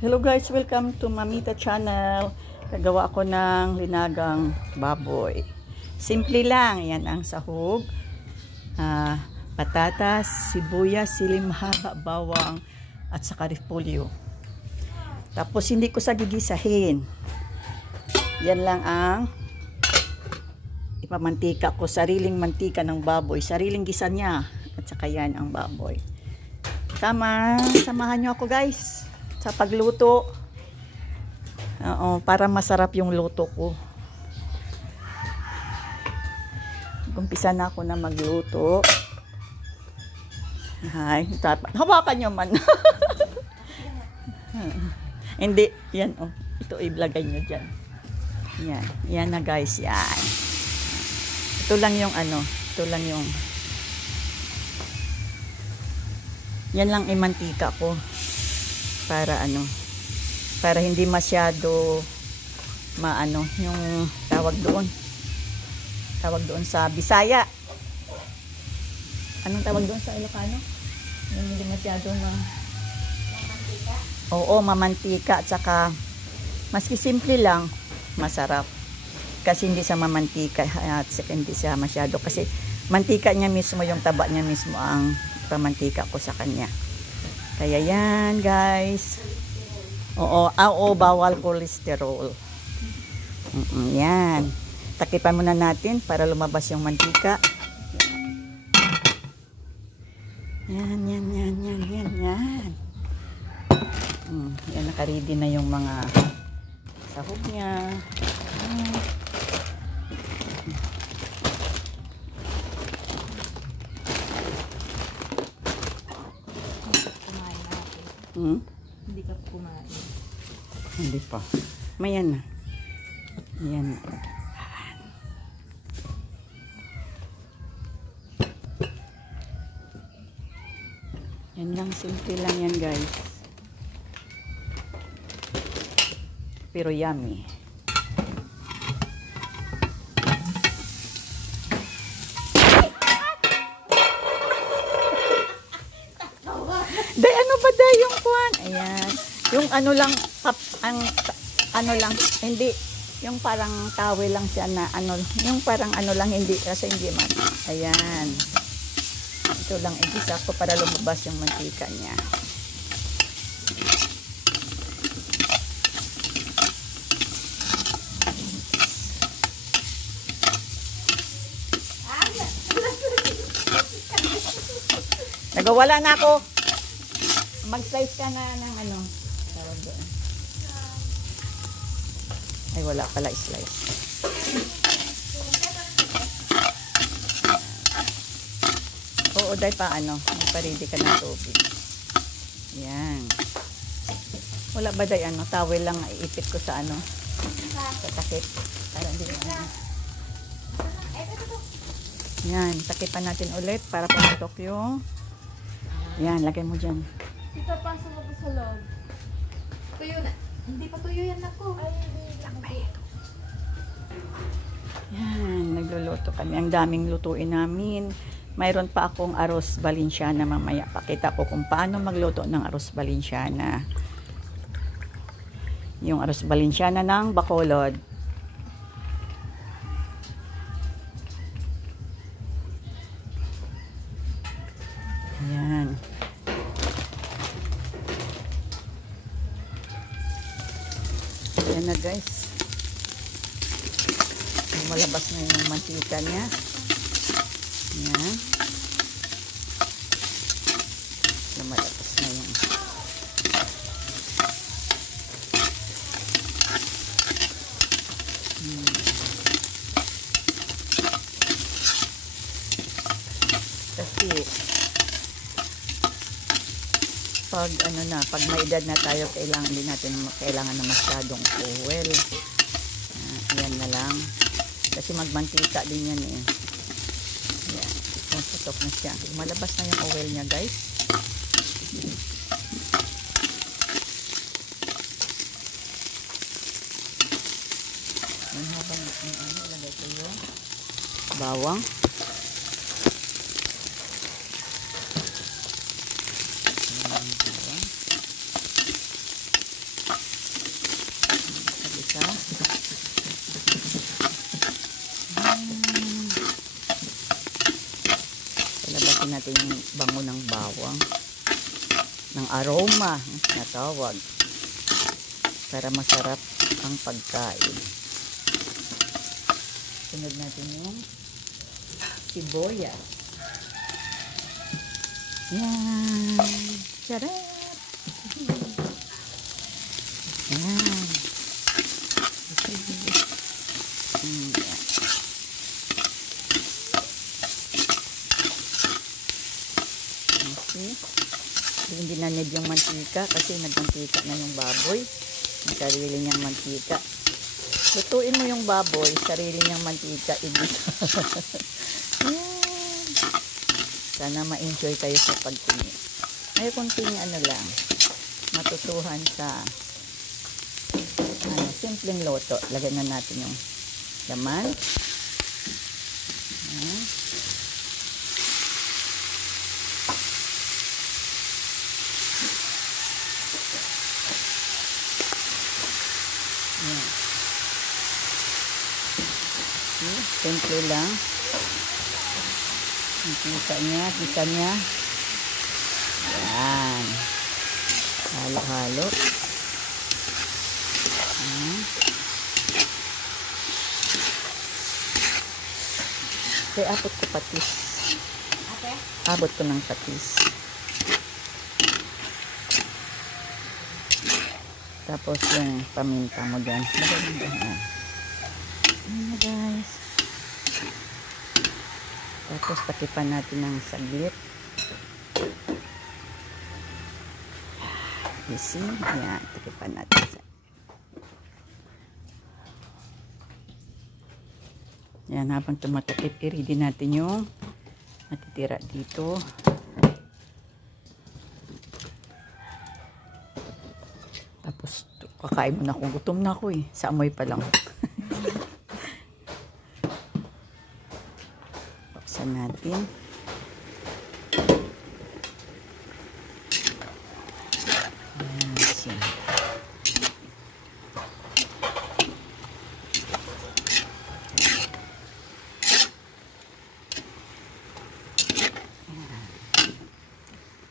Hello guys, welcome to Mamita Channel. Gagawa ako ng linagang baboy. Simple lang, yan ang sahog, patatas, sibuyas, siling mahaba, bawang, at saka repolyo. Tapos hindi ko sa gigisahin. Yan lang ang ipamantika ko, sariling mantika ng baboy, sariling gisa niya. At saka yan ang baboy. Samahan nyo ako guys sa pagluto. Para masarap yung luto ko. Umpisa na ako na magluto. Ay, hawakan nyo man. Hindi, yan oh. Ito iblagay nyo dyan. Yan, yan na guys, yan. Ito lang yung ito lang yung yan lang imantika ko. Para hindi masyado yung tawag doon sa Bisaya. Anong tawag doon sa Ilocano? Yung hindi masyado mamantika? Oo, mamantika. At saka maski simple lang, masarap. Kasi hindi sa mamantika at saka hindi siya masyado. Kasi mantika niya mismo, yung taba niya mismo ang pamantika ko sa kanya. Kaya yan guys. Oo, bawal cholesterol. Yan. Takipan muna natin para lumabas yung mantika. Yan. Yan, nakaready na yung mga sahog niya. Hindi ka kumain. Hindi pa. Mayan na. Yan. Yan lang. Simple lang yan guys. Pero yummy. Day, ano ba day yung kuwan? Ayan. Yung hindi, yung parang tawel lang siya na yung parang lang, hindi, kasi hindi man. Ayan. Ito lang, igisa ko para lumabas yung mantika niya. Nagawala na ako. Mag-slice ka na ng tawag doon. Ay, wala pala slice. Oo, dahil pa magparedy ka ng tubig. Yan. Wala ba dahil towel lang iipit ko sa sa takip. Para hindi Yan, takipan natin ulit para pumatok yung yan, lagay mo dyan. Ito, pasok ako sa loob. Tuyo na. Hindi pa tuyo yan ako. Ay, yan, nagluluto kami. Ang daming lutuin namin. Mayroon pa akong arroz Valenciana mamaya. Pakita ko kung paano magluto ng arroz Valenciana. Yung arroz Valenciana ng Bacolod. Yan. Yan na guys. Malabas na yung mantika niya. Yan. Lumalabas na yung kasi pag may edad na tayo, hindi natin kailangan na masyadong oil. Yan na lang. Kasi magmantika din yan eh. Yan. Putok na siya. Malabas na yung oil niya guys. Yan habang ilagay ko yung bawang. bango ng bawang, ng aroma na tawag, para masarap ang pagkain. Sunod natin yung sibuyas. Yan. Sarap. Yan. Yan. Okay. Hindi na need yung mantika kasi nagmantika na yung baboy. Ang sarili niyang mantika. Lutuin mo yung baboy, sarili niyang mantika, igisa. Yan. Sana ma-enjoy kayo sa pagtingin. May kunting lang, matutuhan sa simpleng loto. Lagyan na natin yung laman. Yan. Yan. Simple lang. Kita niya. Yan. Halo-halo. Kaya abot ko patis. Ate? Abot ko ng patis. Tapos yung paminta mo dyan. Ayan guys. Tapos patipan natin ng saglit. Easy. Ayan, patipan natin. Ayan, habang tumatakip, i-ready natin yung natitira dito. Tapos, kakain mo na kung gutom na ako eh. Sa amoy pa lang. Buksan natin. Ayan, siya.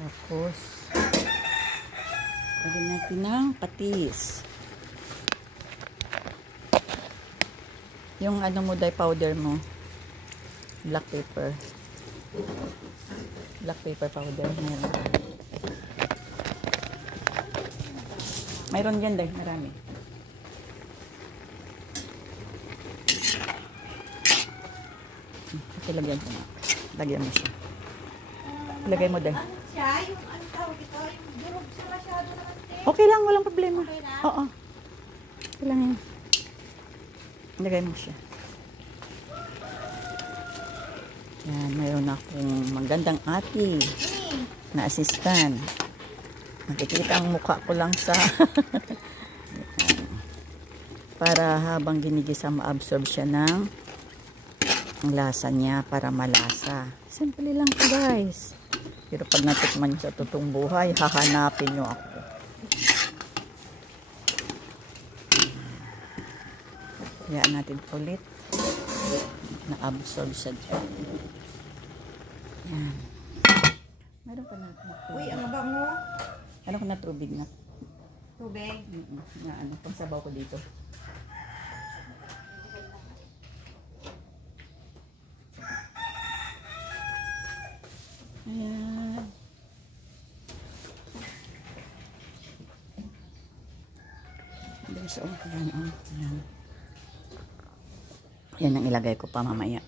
Tapos, lagyan natin ng patis. Yung ano mo, dye powder mo. Black pepper. Black pepper powder. Mayroon dyan, dahil marami. Okay, lagyan ko na. Lagyan mo siya. Lagay mo dahil. Siya, yung ano tawag ito, yung durog siya masyado naman. Okay lang, walang problema. Okay lang? Oo. Okay lang yan. Lagay mo siya. Yan, mayroon akong magandang ate na assistant. Makikita ang mukha ko lang sa para habang ginigisa ma-absorb siya ng ang lasa niya para malasa. Simple lang to guys. Pero pag natikman niyo sa totoong buhay, hahanapin niyo ako. Kaya natin ulit. Na-absorb siya dyan. Yan. Meron pa natin. Uy, ang bango. Ano ko na tubig na? Tubig. Na ano, pangsabaw ko dito. Ayan. There's all yan. Ayan. Yan ang ilagay ko pa mamaya.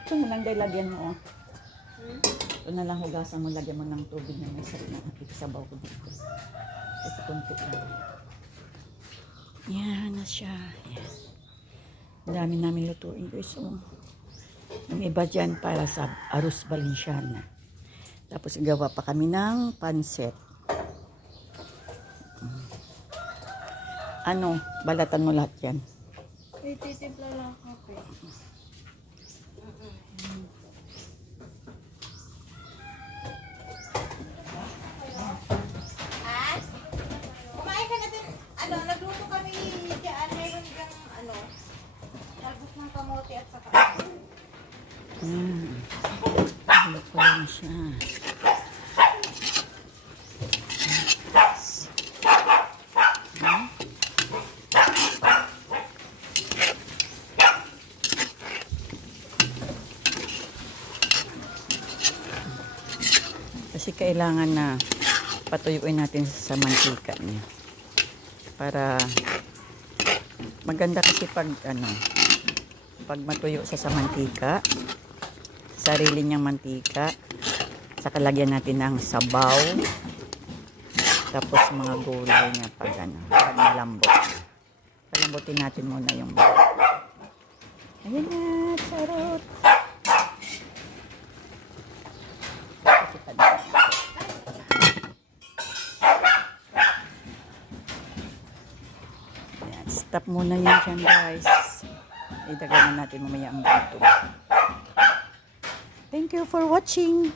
Ito mo lang dahil lagyan mo. Ito na lang hugasan mo, lagyan mo ng tubig na may sarap na ikisabaw ko dito. Kasi kunti lang. Yan na siya. Yan. Ang dami namin lutuin guys. Oh. Yung iba dyan para sa arroz Valenciana. Tapos igawa pa kami ng pansit. Ano, balatan mo lahat yan. Titimpla lang kape. ng kamote at saka. Ayan. Halo ko lang siya. Kasi kailangan na patuyuin natin sa mantika niya. Para maganda kasi pag pag matuyo sa mantika, sarili niyang mantika, saka lagyan natin ng sabaw, tapos mga gulay niya pag pag malambot. Palambutin natin muna yung ayan na, sarot. Stop muna yan dyan, guys. Idagay na natin mamaya ang buto. Thank you for watching.